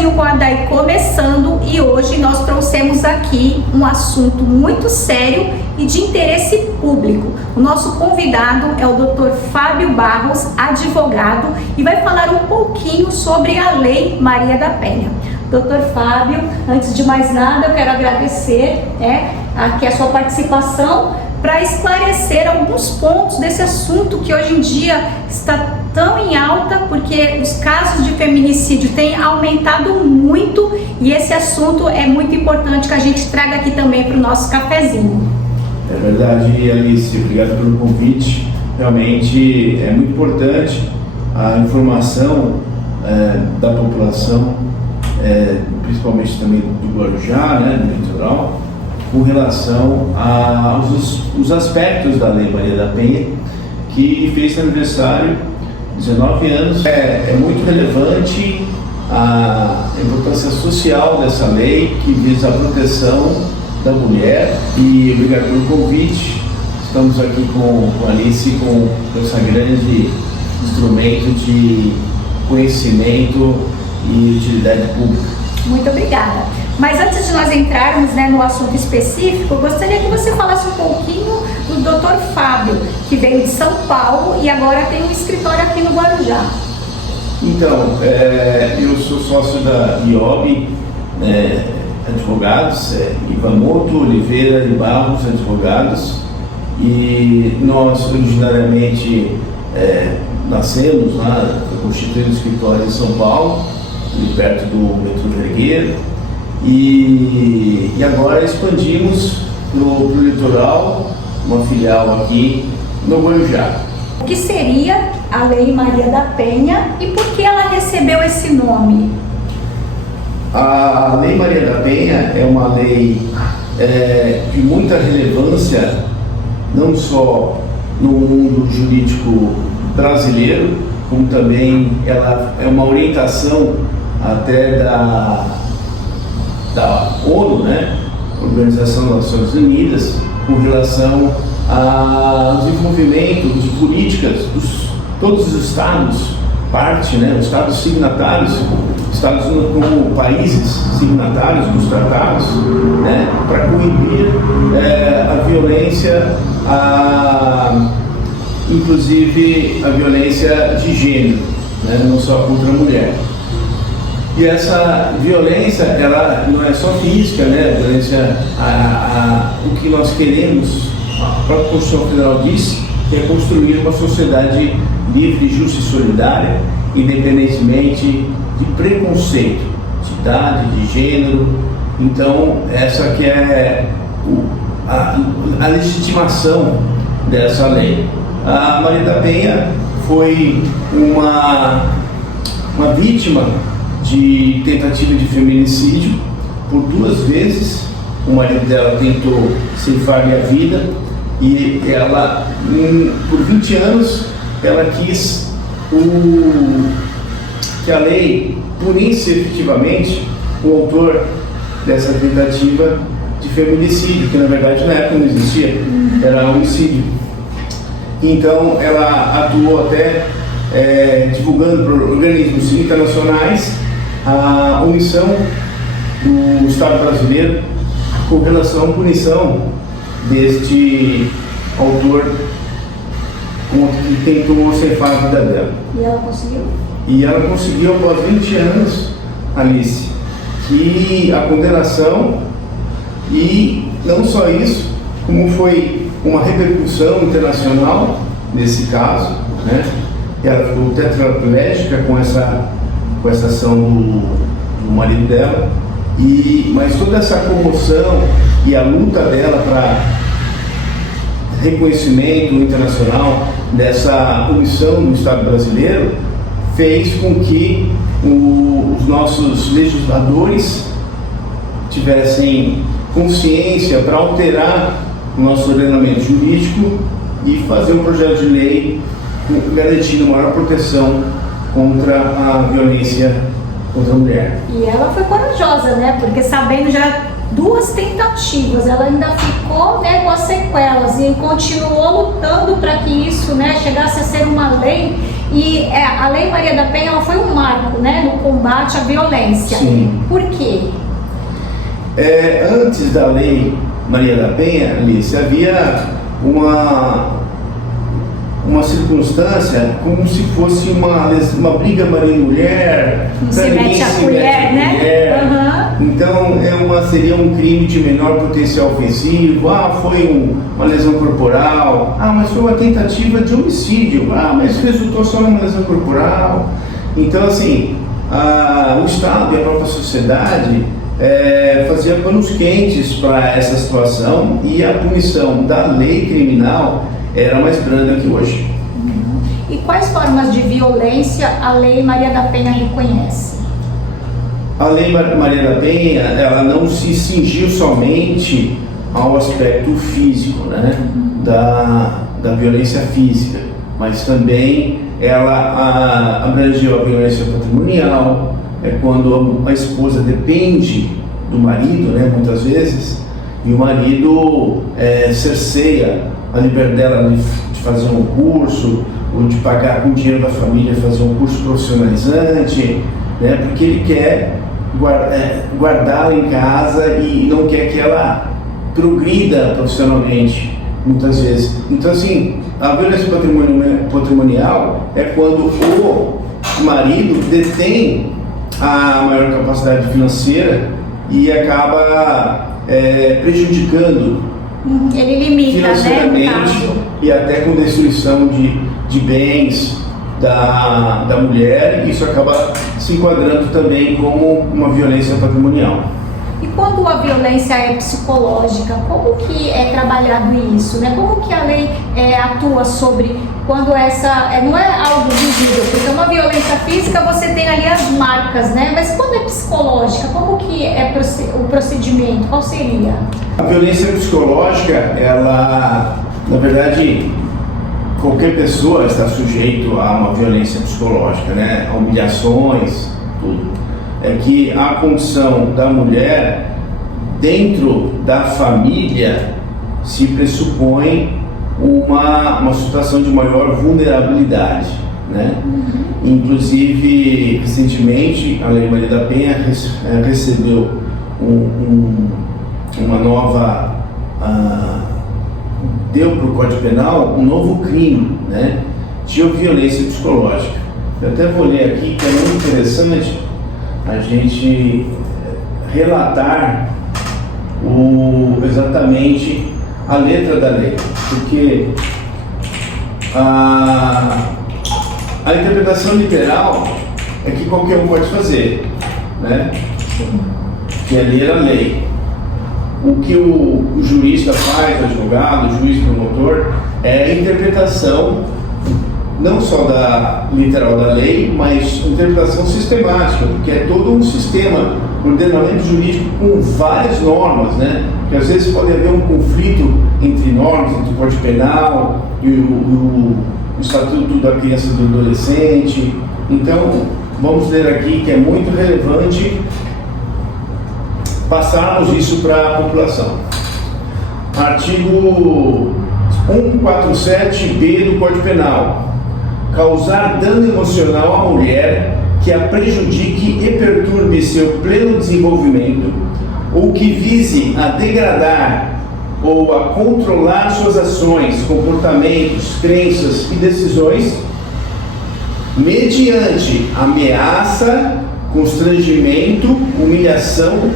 Cafezinho com a Day começando e hoje nós trouxemos aqui um assunto muito sério e de interesse público. O nosso convidado é o Dr. Fábio Barros, advogado, e vai falar um pouquinho sobre a Lei Maria da Penha. Dr. Fábio, antes de mais nada, eu quero agradecer aqui a sua participação para esclarecer alguns pontos desse assunto que hoje em dia está tão em alta, porque os casos de feminicídio têm aumentado muito e esse assunto é muito importante que a gente traga aqui também para o nosso cafezinho. É verdade, Alice, obrigado pelo convite. Realmente é muito importante a informação da população, principalmente também do Guarujá, do litoral, com relação aos aspectos da Lei Maria da Penha, que fez aniversário, 19 anos. É muito relevante a importância social dessa lei, que visa a proteção da mulher. E obrigado pelo convite. Estamos aqui com a Alice, com esse grande instrumento de conhecimento e utilidade pública. Muito obrigada. Mas antes de nós entrarmos no assunto específico, eu gostaria que você falasse um pouquinho do Dr. Fábio, que veio de São Paulo e agora tem um escritório aqui no Guarujá. Então, eu sou sócio da IOB Advogados, Ivamoto Oliveira de Barros Advogados, e nós originariamente nascemos lá, constituímos escritório em São Paulo, perto do metrô Vergueiro, e agora expandimos pro litoral, uma filial aqui no Guarujá. O que seria a Lei Maria da Penha e por que ela recebeu esse nome? A Lei Maria da Penha é uma lei de muita relevância, não só no mundo jurídico brasileiro, como também ela é uma orientação até da ONU, Organização das Nações Unidas, com relação ao desenvolvimento das políticas todos os estados, os estados signatários, estados como países signatários dos tratados, para coibir a violência, inclusive a violência de gênero, não só contra a mulher. E essa violência, ela não é só física, a violência, o que nós queremos, a própria Constituição Federal diz, que é construir uma sociedade livre, justa e solidária, independentemente de preconceito, de idade, de gênero. Então, essa que é a legitimação dessa lei. A Maria da Penha foi uma vítima de tentativa de feminicídio por 2 vezes. O marido dela tentou ceifar-lhe a vida e ela, por 20 anos, ela quis que a lei punisse efetivamente o autor dessa tentativa de feminicídio, que na verdade na época não existia, era homicídio. Então ela atuou até divulgando para organismos internacionais a omissão do Estado brasileiro com relação à punição deste autor que tentou ceifar a vida dela. E ela conseguiu? E ela conseguiu, após 20 anos, Alice, que a condenação, e não só isso, como foi uma repercussão internacional nesse caso, ela ficou tetraplégica com essa ação do marido dela, mas toda essa comoção e a luta dela para reconhecimento internacional dessa omissão do Estado brasileiro fez com que os nossos legisladores tivessem consciência para alterar o nosso ordenamento jurídico e fazer um projeto de lei garantindo maior proteção contra a violência contra a mulher. E ela foi corajosa, porque sabendo já 2 tentativas, ela ainda ficou com as sequelas e continuou lutando para que isso chegasse a ser uma lei E a Lei Maria da Penha, ela foi um marco, né, no combate à violência. Sim. Por quê? Antes da Lei Maria da Penha, Alice, havia uma circunstância como se fosse uma briga marido-mulher. Não se mete a colher, né? Uhum. Então seria um crime de menor potencial ofensivo. Foi uma lesão corporal. Mas foi uma tentativa de homicídio. Mas resultou só numa lesão corporal. Então, assim, o Estado e a própria sociedade fazia panos quentes para essa situação, e a punição da lei criminal era mais branda que hoje. E quais formas de violência a Lei Maria da Penha reconhece? A Lei Maria da Penha, ela não se cingiu somente ao aspecto físico, né, da violência física, mas também ela abrangeu a violência patrimonial. Quando a esposa depende do marido, né, muitas vezes, e o marido cerceia a liberdade dela de fazer um curso, ou de pagar com dinheiro da família fazer um curso profissionalizante, né, porque ele quer guardá-la em casa e não quer que ela progrida profissionalmente, muitas vezes. Então, assim, a violência patrimonial é quando o marido detém a maior capacidade financeira e acaba prejudicando ele limita, financeiramente, né, e até com destruição de bens da mulher. Isso acaba se enquadrando também como uma violência patrimonial. E quando a violência é psicológica, como que é trabalhado isso, né? Como que a lei atua sobre quando essa não é algo visível? Porque uma violência física você tem ali as marcas, né? Mas quando é psicológica, como que é o procedimento? Qual seria? A violência psicológica, ela, na verdade, qualquer pessoa está sujeito a uma violência psicológica, né? A humilhações, tudo. É que a condição da mulher dentro da família se pressupõe uma situação de maior vulnerabilidade, né? Inclusive, recentemente, a Lei Maria da Penha recebeu uma nova... deu para o Código Penal um novo crime, né, de violência psicológica. Eu até vou ler aqui, que é muito interessante a gente relatar exatamente a letra da lei, porque a interpretação literal é que qualquer um pode fazer, né? Que é ler a lei. O que o jurista faz, o advogado, o juiz, promotor, é a interpretação não só da literal da lei, mas interpretação sistemática, porque é todo um sistema, um ordenamento jurídico com várias normas, né? Que às vezes pode haver um conflito entre normas, entre o Código Penal e o Estatuto da Criança e do Adolescente. Então, vamos ler aqui que é muito relevante passarmos isso para a população. Artigo 147b do Código Penal. Causar dano emocional à mulher que a prejudique e perturbe seu pleno desenvolvimento, ou que vise a degradar ou a controlar suas ações, comportamentos, crenças e decisões, mediante ameaça, constrangimento, humilhação,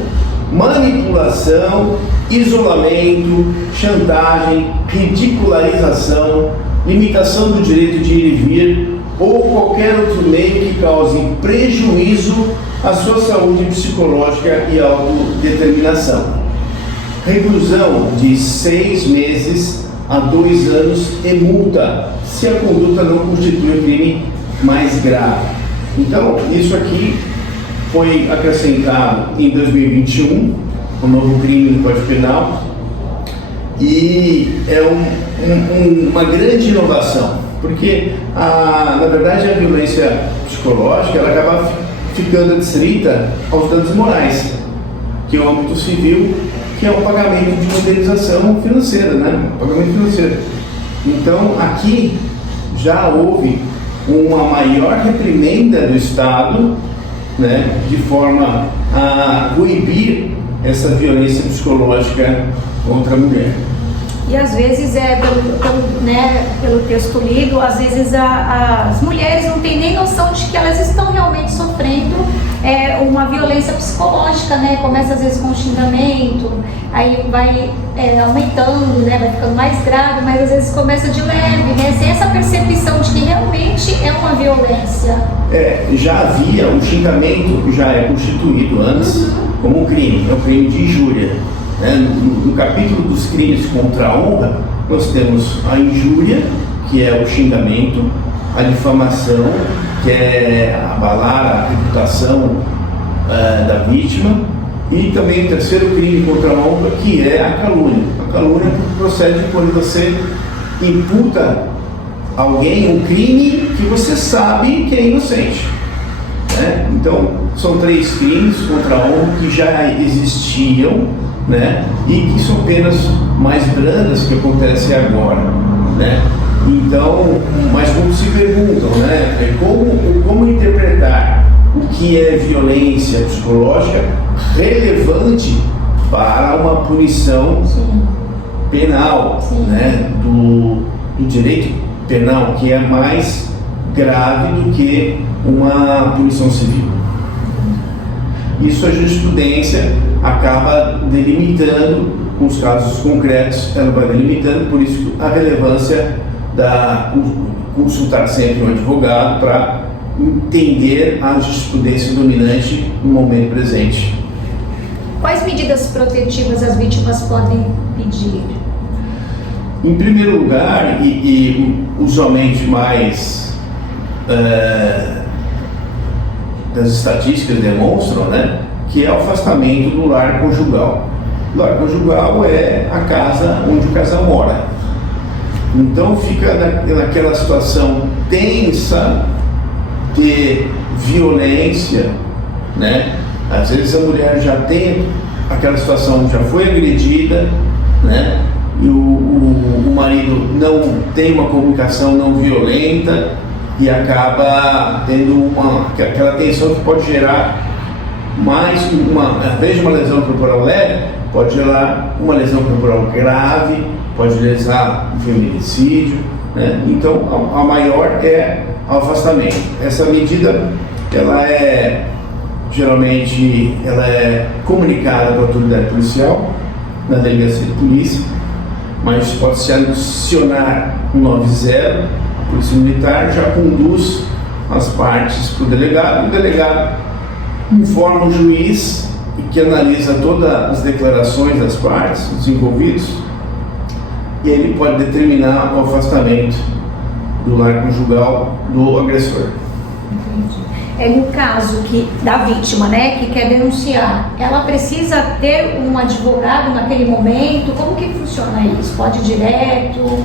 manipulação, isolamento, chantagem, ridicularização, limitação do direito de ir e vir ou qualquer outro meio que cause prejuízo à sua saúde psicológica e autodeterminação. Reclusão de 6 meses a 2 anos e multa, se a conduta não constitui crime mais grave. Então, isso aqui foi acrescentado em 2021, um novo crime no Código Penal, e é uma grande inovação, porque na verdade a violência psicológica ela acaba ficando adstrita aos danos morais, que é o âmbito civil, que é o pagamento de uma indenização financeira, né? Pagamento financeiro. Então aqui já houve uma maior reprimenda do Estado, né, de forma a coibir essa violência psicológica contra a mulher. E às vezes, pelo texto lido, às vezes as mulheres não têm nem noção de que elas estão realmente sofrendo uma violência psicológica, né? Começa às vezes com xingamento, aí vai aumentando, né? Vai ficando mais grave, mas às vezes começa de leve, né? Sem essa percepção de que realmente é uma violência. Já havia, o xingamento já é constituído antes como um crime, é um crime de injúria. No capítulo dos crimes contra a honra, nós temos a injúria, que é o xingamento, a difamação, que é abalar a reputação da vítima, e também o terceiro crime contra a honra, que é a calúnia. A calúnia procede quando você imputa a alguém um crime que você sabe que é inocente. Então, são 3 crimes contra a honra que já existiam, né? E que são penas mais brandas que acontecem agora, né? Então, mas muitos se perguntam, né? Como interpretar o que é violência psicológica relevante para uma punição penal, né? Do direito penal, que é mais grave do que uma punição civil. Isso a jurisprudência acaba delimitando, com os casos concretos, ela vai delimitando, por isso a relevância da consultar sempre um advogado para entender a jurisprudência dominante no momento presente. Quais medidas protetivas as vítimas podem pedir? Em primeiro lugar, e usualmente mais as estatísticas demonstram, né, que é o afastamento do lar conjugal. O lar conjugal é a casa onde o casal mora. Então fica naquela situação tensa de violência, né? Às vezes a mulher já tem aquela situação, já foi agredida, né? E o marido não tem uma comunicação não violenta e acaba tendo aquela tensão que pode gerar mais ao invés de uma lesão corporal leve, pode gerar uma lesão corporal grave, pode lesar um feminicídio, né? Então a maior é o afastamento. Essa medida geralmente ela é comunicada para a autoridade policial na delegacia de polícia, mas pode se adicionar um 90, a polícia militar já conduz as partes para o delegado informa o juiz, que analisa todas as declarações das partes, dos envolvidos, e ele pode determinar o afastamento do lar conjugal do agressor. Entendi. No caso da vítima, né, que quer denunciar, ela precisa ter um advogado naquele momento? Como que funciona isso? Pode ir direto?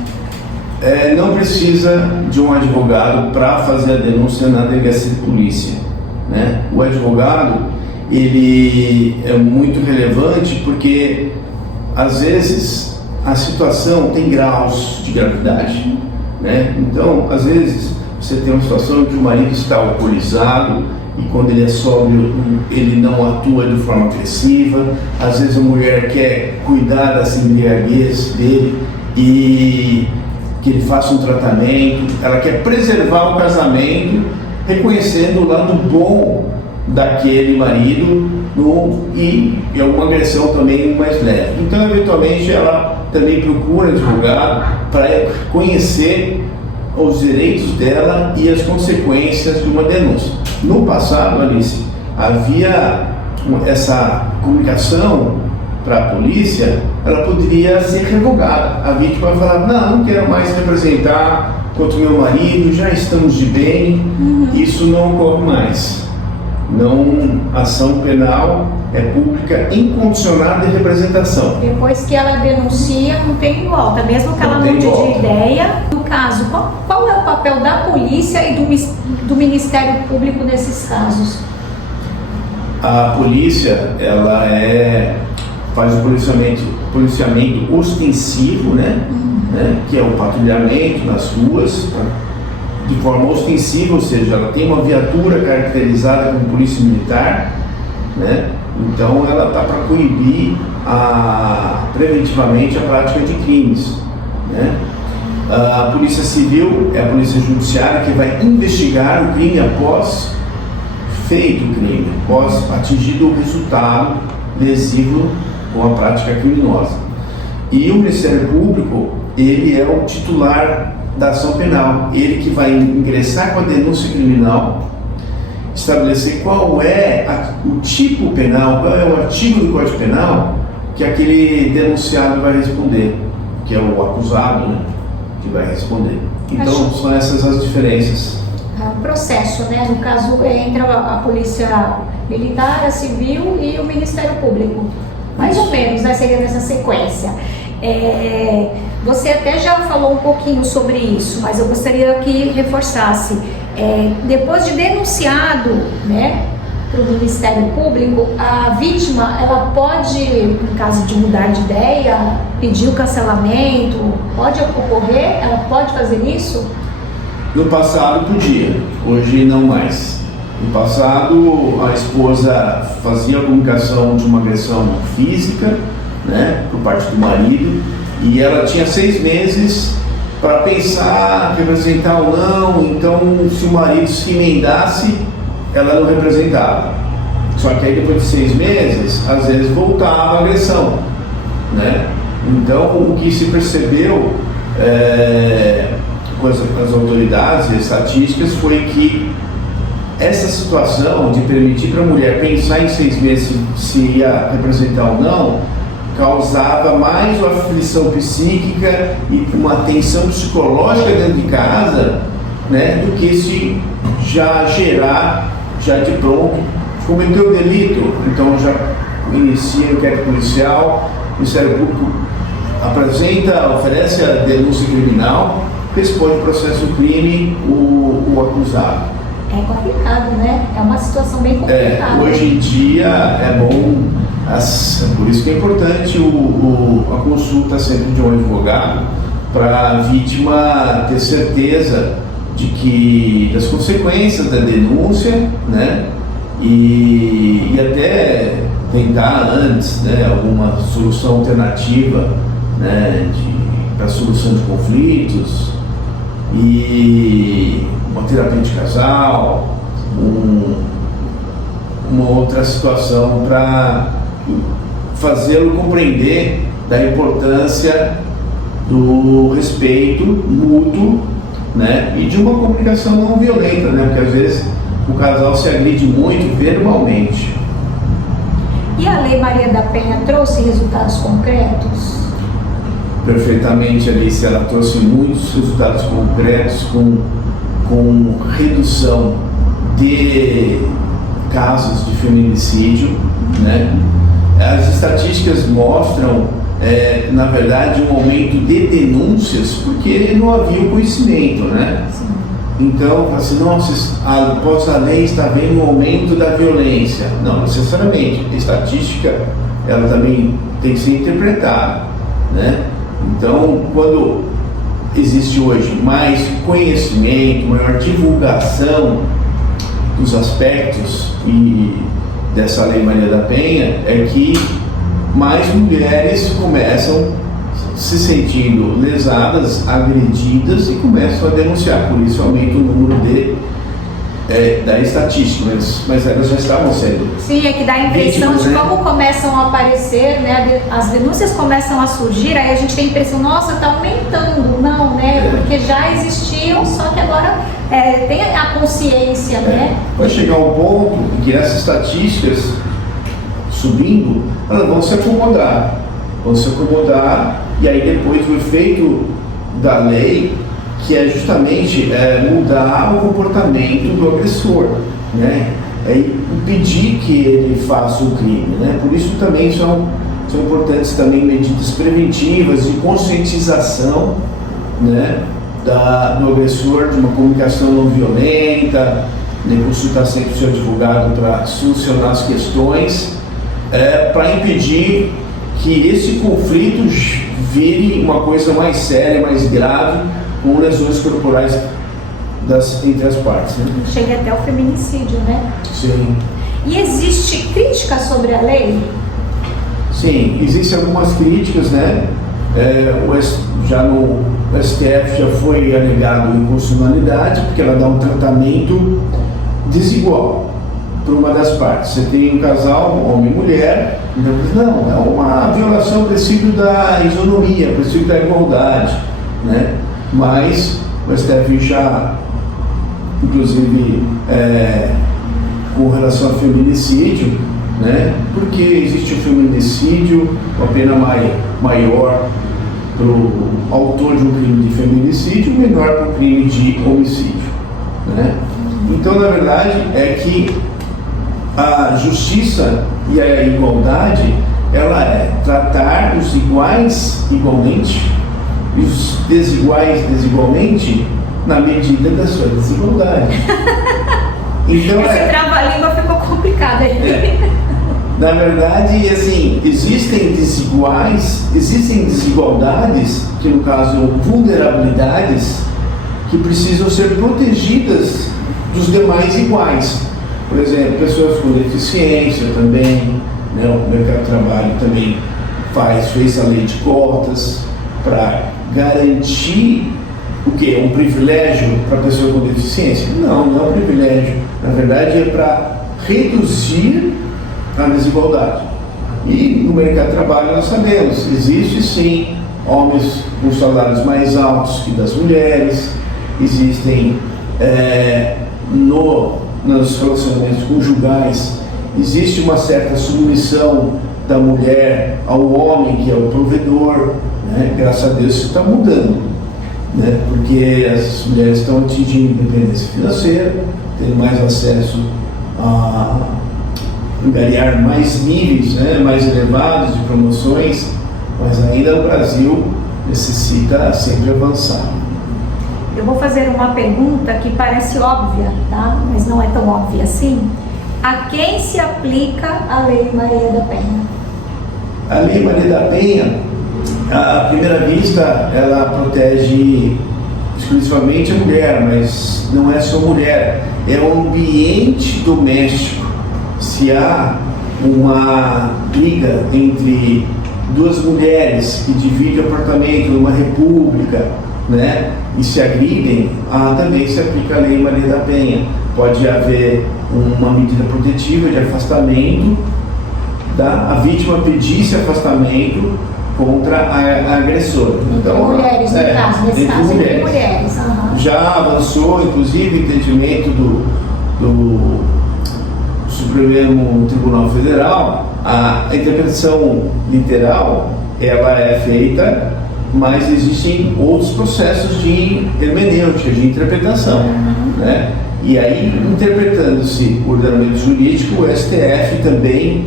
Não precisa de um advogado para fazer a denúncia na delegacia de polícia, né? O advogado, ele é muito relevante porque às vezes a situação tem graus de gravidade, né? Então, às vezes você tem uma situação em que o marido está alcoolizado e quando ele é sóbrio ele não atua de forma agressiva. Às vezes a mulher quer cuidar dessa embriaguez dele e que ele faça um tratamento, ela quer preservar o casamento, reconhecendo o lado bom daquele marido e alguma agressão também mais leve. Então, eventualmente, ela também procura advogado para conhecer os direitos dela e as consequências de uma denúncia. No passado, Alice, havia essa comunicação para a polícia, ela poderia ser revogada. A vítima vai falar, não quero mais representar contra o meu marido, já estamos de bem. Isso não ocorre mais. Ação penal é pública incondicionada de representação. Depois que ela denuncia, não tem volta, mesmo que ela mude de ideia. No caso, qual é o papel da polícia e do Ministério Público nesses casos? A polícia, ela faz o policiamento ostensivo, né? Que é o patrulhamento nas ruas, de forma ostensiva, ou seja, ela tem uma viatura caracterizada como polícia militar, né? Então ela está para coibir preventivamente a prática de crimes, né? A Polícia Civil é a Polícia Judiciária que vai investigar o crime após feito o crime, após atingido o resultado lesivo com a prática criminosa. E o Ministério Público, ele é o titular da ação penal, ele que vai ingressar com a denúncia criminal, estabelecer qual é o tipo penal, qual é o artigo do Código Penal que aquele denunciado vai responder, que é o acusado, né, que vai responder. Então são essas as diferenças. O processo, né? No caso, entra a Polícia Militar, a Civil e o Ministério Público. Mais ou menos, né? Seria nessa sequência. Você até já falou um pouquinho sobre isso, mas eu gostaria que reforçasse. Depois de denunciado, né, para o Ministério Público, a vítima, ela pode, no caso de mudar de ideia, pedir o cancelamento, pode ocorrer? Ela pode fazer isso? No passado podia, hoje não mais. No passado a esposa fazia a comunicação de uma agressão física, né, por parte do marido, e ela tinha 6 meses para pensar, representar ou não. Então, se o marido se emendasse, ela não representava. Só que aí depois de 6 meses, às vezes voltava a agressão, né? Então, o que se percebeu com as autoridades e estatísticas foi que essa situação de permitir para a mulher pensar em 6 meses se ia representar ou não, causava mais uma aflição psíquica e uma tensão psicológica dentro de casa, né, do que se já gerar, já de pronto, cometeu o delito, então já inicia o inquérito policial, o Ministério Público oferece a denúncia criminal, responde o processo do crime o acusado. É complicado, né? É uma situação bem complicada. Hoje em dia é bom, por isso que é importante a consulta sempre de um advogado, para a vítima ter certeza das consequências da denúncia, né? E até tentar antes, né, alguma solução alternativa, né, para a solução de conflitos, e uma terapia de casal, uma outra situação para fazê-lo compreender da importância do respeito mútuo, né, e de uma comunicação não violenta, né, porque às vezes o casal se agride muito verbalmente. E a Lei Maria da Penha trouxe resultados concretos? Perfeitamente, Alice, ela trouxe muitos resultados concretos com redução de casos de feminicídio, né? As estatísticas mostram, na verdade, um aumento de denúncias porque não havia o conhecimento, né? Sim. Então, assim, nossa, após a lei está havendo um aumento da violência. Não necessariamente. A estatística, ela também tem que ser interpretada, né? Então, quando existe hoje mais conhecimento, maior divulgação dos aspectos dessa Lei Maria da Penha, é que mais mulheres começam se sentindo lesadas, agredidas e começam a denunciar. Por isso aumenta o número da estatística, mas elas já estavam sendo. Sim, é que dá a impressão de como começam a aparecer, né? As denúncias começam a surgir, aí a gente tem a impressão, nossa, está aumentando. Não, né? Porque já existiam, só que agora tem a consciência, né? Vai chegar um ponto em que essas estatísticas subindo, elas vão se acomodar, e aí depois o efeito da lei, que é justamente mudar o comportamento do agressor, né? É impedir que ele faça o crime, né? Por isso também são importantes também medidas preventivas de conscientização, né, do agressor, de uma comunicação não violenta, né, consultar sempre o seu advogado para solucionar as questões, para impedir que esse conflito vire uma coisa mais séria, mais grave, com lesões corporais entre as partes, né? Chega até o feminicídio, né? Sim. E existe crítica sobre a lei? Sim, existem algumas críticas, né? Já no STF já foi alegado inconstitucionalidade, porque ela dá um tratamento desigual para uma das partes. Você tem um casal, homem e mulher, então não, é uma violação do princípio da isonomia, princípio da igualdade, né? Mas o STF já, inclusive, com relação a feminicídio, né? Porque existe o feminicídio, uma pena maior para o autor de um crime de feminicídio, menor para o crime de homicídio, né? Então, na verdade, é que a justiça e a igualdade, ela é tratar os iguais igualmente e os desiguais desigualmente na medida da sua desigualdade. Então, esse trava-língua ficou complicado aí. Na verdade, assim, existem desigualdades, que no caso vulnerabilidades, que precisam ser protegidas dos demais iguais. Por exemplo, pessoas com deficiência também, né? O mercado de trabalho também fez a lei de cotas para garantir o quê? Um privilégio para a pessoa com deficiência? Não, não é um privilégio. Na verdade, é para reduzir a desigualdade. E no mercado de trabalho nós sabemos, existe sim homens com salários mais altos que das mulheres, existem nos relacionamentos conjugais, existe uma certa submissão da mulher ao homem, que é o provedor, né? Graças a Deus isso está mudando, né? Porque as mulheres estão atingindo independência financeira, tendo mais acesso a angariar mais níveis, né, mais elevados de promoções, mas ainda o Brasil necessita sempre avançar. Eu vou fazer uma pergunta que parece óbvia, tá? Mas não é tão óbvia assim. A quem se aplica a Lei Maria da Penha? A Lei Maria da Penha, à primeira vista, ela protege exclusivamente a mulher, mas não é só mulher, é o ambiente doméstico. Se há uma briga entre duas mulheres que dividem o apartamento numa república, né, e se agridem, também se aplica a Lei Maria da Penha. Pode haver uma medida protetiva de afastamento, a vítima pedir esse afastamento contra a agressora. Então, mulheres, no caso, nesse caso, entre mulheres. Uhum. Já avançou, inclusive, o entendimento do Supremo Tribunal Federal. A interpretação literal, ela é feita, mas existem outros processos de hermenêutica, de interpretação, né? E aí, interpretando-se o ordenamento jurídico, o STF também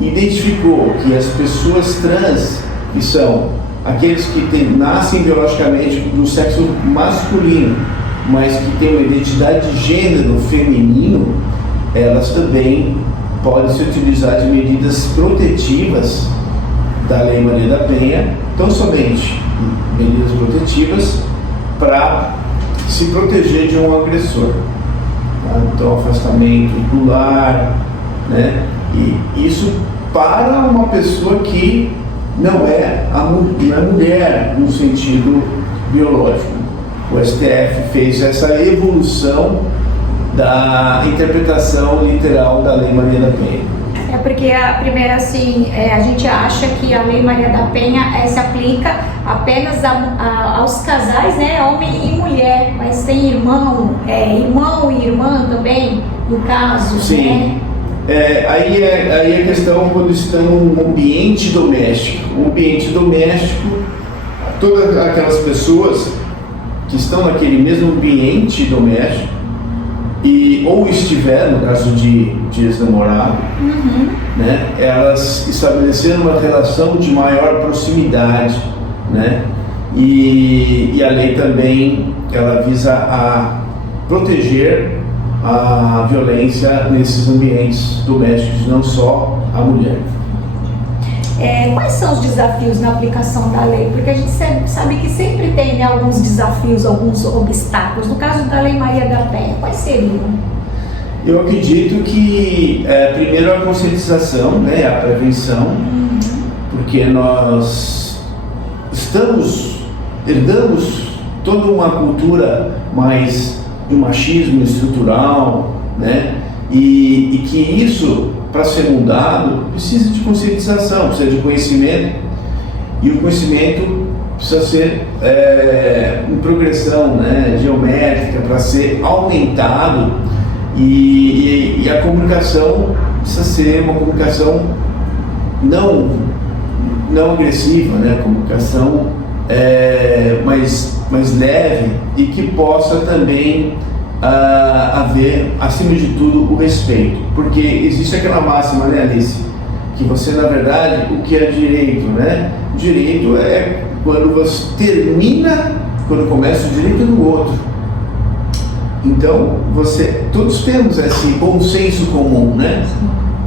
identificou que as pessoas trans, que são aqueles que nascem biologicamente do sexo masculino, mas que têm uma identidade de gênero feminino, elas também podem se utilizar de medidas protetivas da Lei Maria da Penha, tão somente medidas protetivas para se proteger de um agressor. Tá? Então, afastamento do lar, né? E isso para uma pessoa que não é mulher no sentido biológico. O STF fez essa evolução da interpretação literal da Lei Maria da Penha. É porque a primeira, assim, a gente acha que a Lei Maria da Penha se aplica apenas aos casais, né, homem e mulher, mas tem irmão e irmã também, no caso. Sim. Né? Aí a questão quando está num ambiente doméstico. O ambiente doméstico, todas aquelas pessoas que estão naquele mesmo ambiente doméstico ou estiver, no caso de ex-namorado, né, elas estabeleceram uma relação de maior proximidade, né, e a lei também ela visa a proteger a violência nesses ambientes domésticos, não só a mulher. Quais são os desafios na aplicação da lei? Porque a gente sabe que sempre tem, né, alguns desafios, alguns obstáculos. No caso da Lei Maria da Penha, quais seriam? Eu acredito que, primeiro, a conscientização, né, a prevenção, porque nós herdamos toda uma cultura mais de machismo estrutural, né, e que isso, para ser mudado, precisa de conscientização, precisa de conhecimento, e o conhecimento precisa ser em progressão, né, geométrica, para ser aumentado, e a comunicação precisa ser uma comunicação não agressiva, né, comunicação mais leve, e que possa também haver, acima de tudo, o respeito, porque existe aquela máxima, né, Alice, que você, na verdade, o que é direito, né? Direito é quando você termina, quando começa o direito do outro. Então, todos temos esse bom senso comum, né?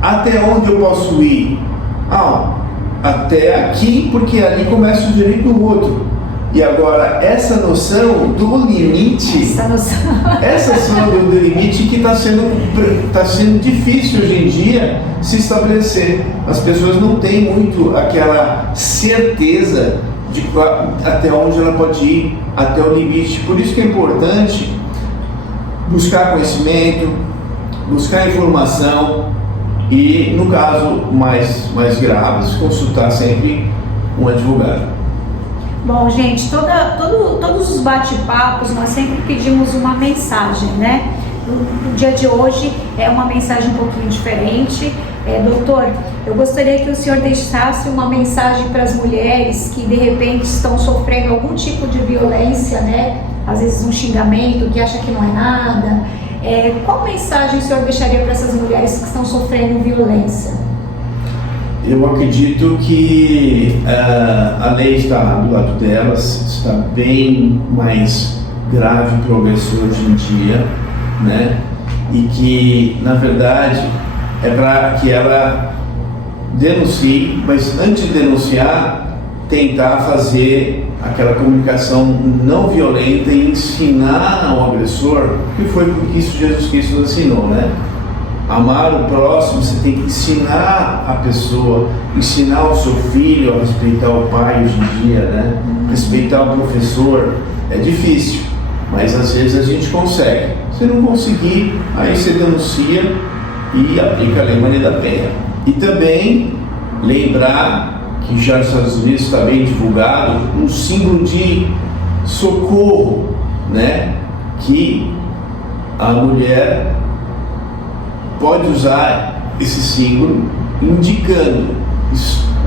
Até onde eu posso ir? Até aqui, porque ali começa o direito do outro. E agora, essa noção do limite, essa noção do limite que está sendo difícil hoje em dia se estabelecer. As pessoas não têm muito aquela certeza de até onde ela pode ir, até o limite. Por isso que é importante buscar conhecimento, buscar informação e, no caso mais graves, consultar sempre um advogado. Bom, gente, todos os bate-papos nós sempre pedimos uma mensagem, né? No dia de hoje é uma mensagem um pouquinho diferente. Doutor, eu gostaria que o senhor deixasse uma mensagem para as mulheres que de repente estão sofrendo algum tipo de violência, né? Às vezes um xingamento, que acha que não é nada. Qual mensagem o senhor deixaria para essas mulheres que estão sofrendo violência? Eu acredito que a lei está do lado delas, está bem mais grave para o agressor hoje em dia, né? E que, na verdade, é para que ela denuncie, mas antes de denunciar, tentar fazer aquela comunicação não violenta e ensinar ao agressor, que foi porque isso Jesus Cristo nos ensinou, né? Amar o próximo, você tem que ensinar a pessoa, ensinar o seu filho a respeitar o pai hoje em dia, né? Respeitar o professor é difícil, mas às vezes a gente consegue. Se não conseguir, aí você denuncia e aplica a Lei Maria da Penha. E também lembrar que já nos Estados Unidos está bem divulgado um símbolo de socorro, né? Que a mulher pode usar esse símbolo indicando: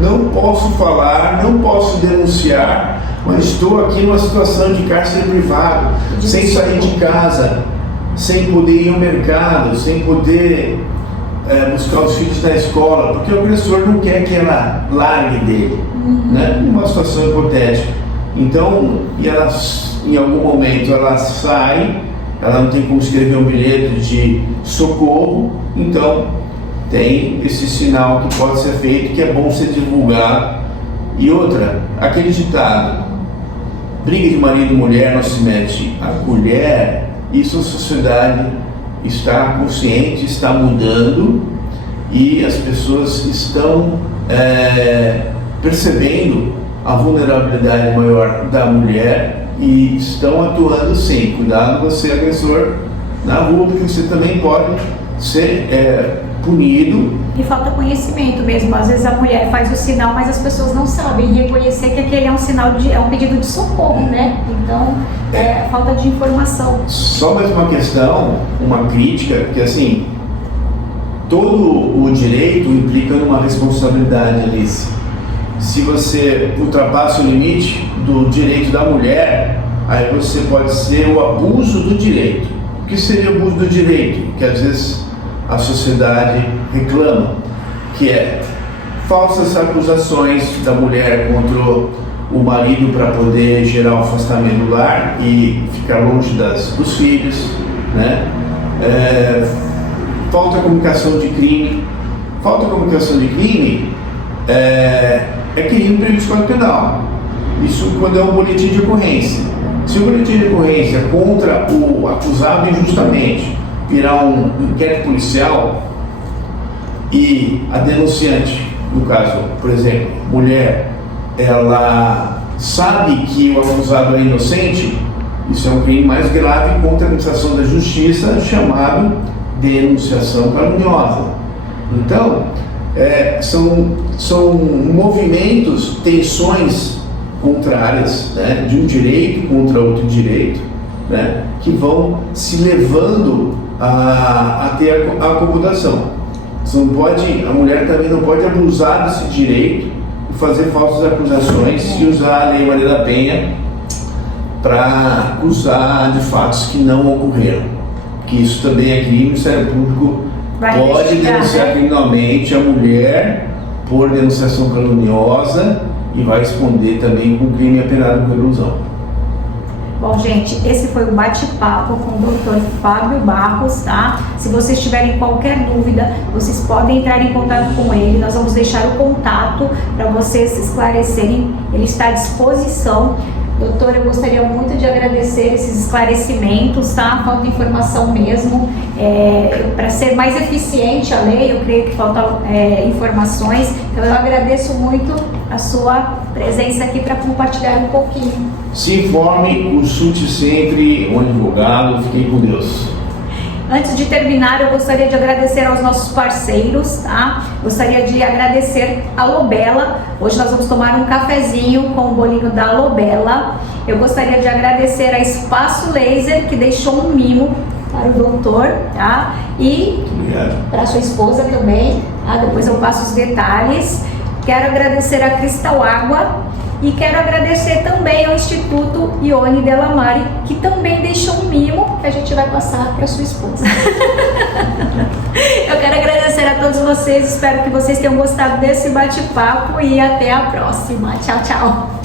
não posso falar, não posso denunciar, mas estou aqui numa situação de cárcere privado, sem sair de casa, sem poder ir ao mercado, sem poder buscar os filhos na escola, porque o agressor não quer que ela largue dele, né? Uma situação hipotética. Então, em algum momento ela sai, ela não tem como escrever um bilhete de socorro, então tem esse sinal que pode ser feito, que é bom ser divulgado. E outra, aquele ditado: briga de marido e mulher não se mete a colher. Isso a sociedade está consciente, está mudando, e as pessoas estão percebendo a vulnerabilidade maior da mulher e estão atuando sim. Cuidado você, agressor, na rua, porque você também pode ser punido. E falta conhecimento mesmo. Às vezes a mulher faz o sinal, mas as pessoas não sabem reconhecer que aquele é um sinal é um pedido de socorro, né? Então, falta de informação. Só mais uma questão, uma crítica, que assim, todo o direito implica numa responsabilidade, Alice. Se você ultrapassa o limite do direito da mulher, aí você pode ser o abuso do direito. O que seria o abuso do direito? Que às vezes a sociedade reclama, que é falsas acusações da mulher contra o marido para poder gerar um afastamento do lar e ficar longe dos filhos, né? Falta comunicação de crime. Falta comunicação de crime é crime prevento de Código Penal. Isso quando é um boletim de ocorrência. Se o boletim de ocorrência contra o acusado injustamente virar um inquérito policial e a denunciante, no caso, por exemplo, mulher, ela sabe que o acusado é inocente, isso é um crime mais grave contra a administração da justiça, chamado denunciação caluniosa. Então, são movimentos, tensões contrárias, né, de um direito contra outro direito, né, que vão se levando a ter a acomodação. A mulher também não pode abusar desse direito e fazer falsas acusações e usar a Lei Maria da Penha para acusar de fatos que não ocorreram. Que isso também é crime, o Ministério Público pode denunciar criminalmente a mulher por denunciação caluniosa e vai responder também com crime apenado com ilusão. Bom, gente, esse foi o bate-papo com o Dr. Fábio Barros, tá? Se vocês tiverem qualquer dúvida, vocês podem entrar em contato com ele. Nós vamos deixar o contato para vocês se esclarecerem. Ele está à disposição. Doutor, eu gostaria muito de agradecer esses esclarecimentos, tá? Falta informação mesmo. Para ser mais eficiente a lei, eu creio que faltam informações. Então, eu agradeço muito a sua presença aqui para compartilhar um pouquinho. Se informe, consulte sempre um advogado. Fiquem com Deus. Antes de terminar, eu gostaria de agradecer aos nossos parceiros, tá? Gostaria de agradecer a Lobela. Hoje nós vamos tomar um cafezinho com o bolinho da Lobela. Eu gostaria de agradecer a Espaço Laser, que deixou um mimo para o doutor, tá? E para a sua esposa também, tá? Depois eu passo os detalhes. Quero agradecer a Cristal Água. E quero agradecer também ao Instituto Ione Delamare, que também deixou um mimo que a gente vai passar para sua esposa. Eu quero agradecer a todos vocês, espero que vocês tenham gostado desse bate-papo e até a próxima. Tchau, tchau!